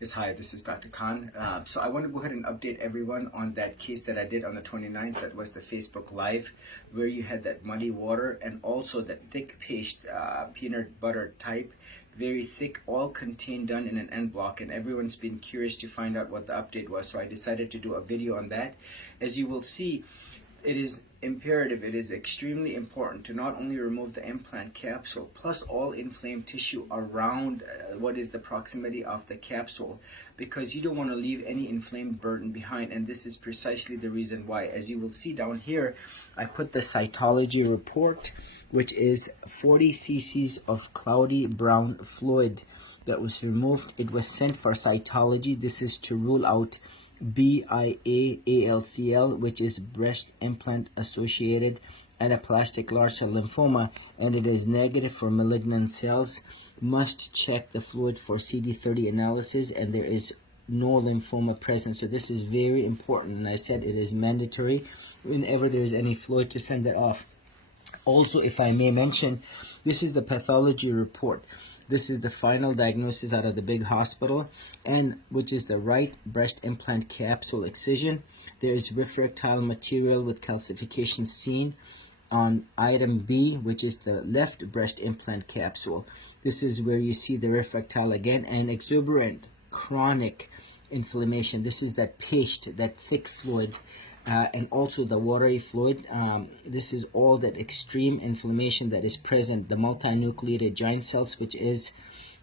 Yes, hi, this is Dr. Khan. So I want to go ahead and update everyone on that case that I did on the 29th. That was the Facebook Live, where you had that muddy water and also that thick paste, peanut butter type, very thick, all contained done in an end block. And everyone's been curious to find out what the update was. So I decided to do a video on that. As you will see, it is imperative, it is extremely important to not only remove the implant capsule plus all inflamed tissue around what is the proximity of the capsule, because you don't want to leave any inflamed burden behind. And this is precisely the reason why. As you will see down here, I put the cytology report, which is 40 cc's of cloudy brown fluid that was removed. It was sent for cytology. This is to rule out BIA-ALCL, which is breast implant associated anaplastic large cell lymphoma, and it is negative for malignant cells. Must check the fluid for CD30 analysis, and there is no lymphoma present. So this is very important, and I said it is mandatory whenever there is any fluid to send that off. Also, if I may mention, this is the pathology report. This is the final diagnosis out of the big hospital, and which is the right breast implant capsule excision. There is refractile material with calcification seen on item B, which is the left breast implant capsule. This is where you see the refractile again, and exuberant chronic inflammation. This is that paste, that thick fluid, and also the watery fluid. This is all that extreme inflammation that is present. The multinucleated giant cells, which is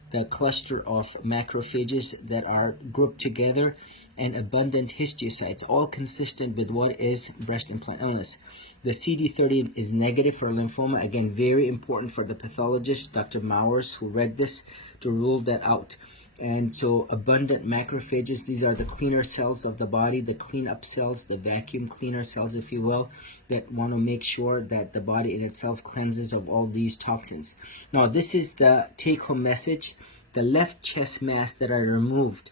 the cluster of macrophages that are grouped together, and abundant histiocytes, all consistent with what is breast implant illness. The CD30 is negative for lymphoma. Again, very important for the pathologist, Dr. Mowers, who read this, to rule that out. And so abundant macrophages, these are the cleaner cells of the body, the cleanup cells, the vacuum cleaner cells, if you will, that want to make sure that the body in itself cleanses of all these toxins. Now, this is the take-home message. The left chest mass that are removed,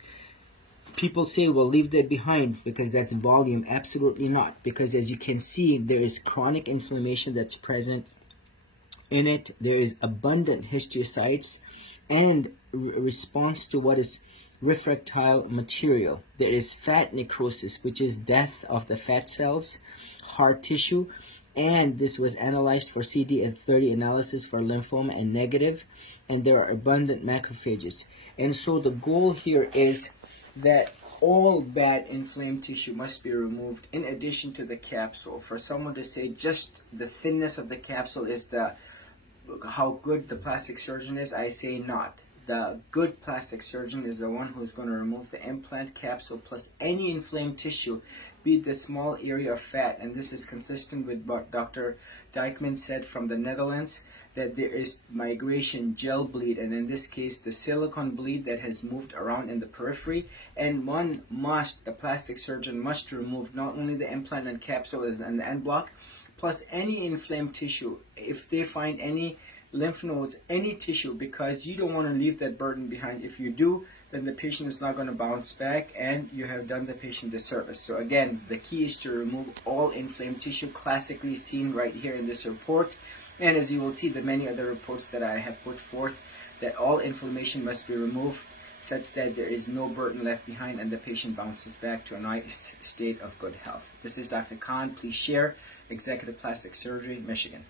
people say, well, leave that behind because that's volume. Absolutely not, because as you can see, there is chronic inflammation that's present in it. There is abundant histiocytes and response to what is refractile material. There is fat necrosis, which is death of the fat cells, hard tissue, and this was analyzed for CD30 analysis for lymphoma and negative, and there are abundant macrophages. And so the goal here is that all bad inflamed tissue must be removed in addition to the capsule. For someone to say just the thinness of the capsule is how good the plastic surgeon is, I say not. The good plastic surgeon is the one who's going to remove the implant capsule plus any inflamed tissue, be it the small area of fat. And this is consistent with what Dr. Dijkman said from the Netherlands, that there is migration gel bleed, and in this case the silicone bleed that has moved around in the periphery. And the plastic surgeon must remove not only the implant and capsule and the end block, plus any inflamed tissue. If they find any lymph nodes, any tissue, because you don't want to leave that burden behind. If you do, then the patient is not going to bounce back and you have done the patient disservice. So again, the key is to remove all inflamed tissue, classically seen right here in this report. And as you will see, the many other reports that I have put forth, that all inflammation must be removed such that there is no burden left behind and the patient bounces back to a nice state of good health. This is Dr. Khan. Please share. Executive Plastic Surgery, Michigan.